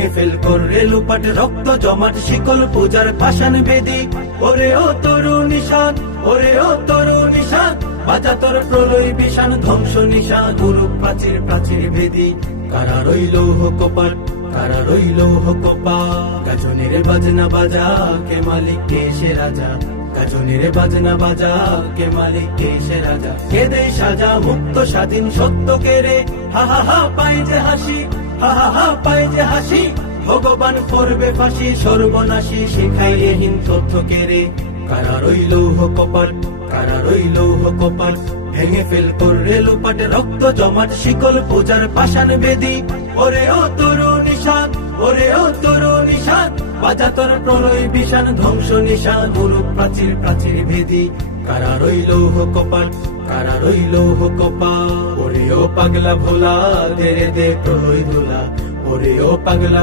ভেঙে ফেল করে লুপাট রক্ত জমাট শিকল পূজার পাষাণ বেদি। ওরে ও তরু নিশান, ওরে ও তরু নিশান, বাজা তোর প্রলয় বিষাণ ধ্বংস নিশান গুরুপ প্রাচীর প্রাচীর বেদি। কারা রইল কপাট, কারা রইল কপাট, গাজনের বাজনা বাজা কে মালিক কে সে রাজা, গাজনের বাজনা বাজা কে মালিক কে সে রাজা। কে দেয় সাজা মুক্ত স্বাধীন সত্য কে রে, হা হা হা পায় যে হাসি, হা হা হা পায় যে হাসি। ভগবান করবে ফাঁসি সর্বনাশী শিখাইয়ে হীন তথ্য কে রে। কারা রইল কপাট, কারা রইল কপাট, ভেঙে ফেল করে লুপাট রক্ত জমাট শিকল পূজার পাষাণ বেদি। ওরে ও তরু নিশান, ওরে ও তরু নিশান, বাজা তোর প্রলয় বিষাণ ধ্বংস নিশান গুরুপ প্রাচীর প্রাচীর ভেদি। কারা রইল কপাট, কারা রইল কপাট, ওরে ও পাগলা ভোলা দে রে দে প্রলয় ধুলা, ওরে ও পাগলা।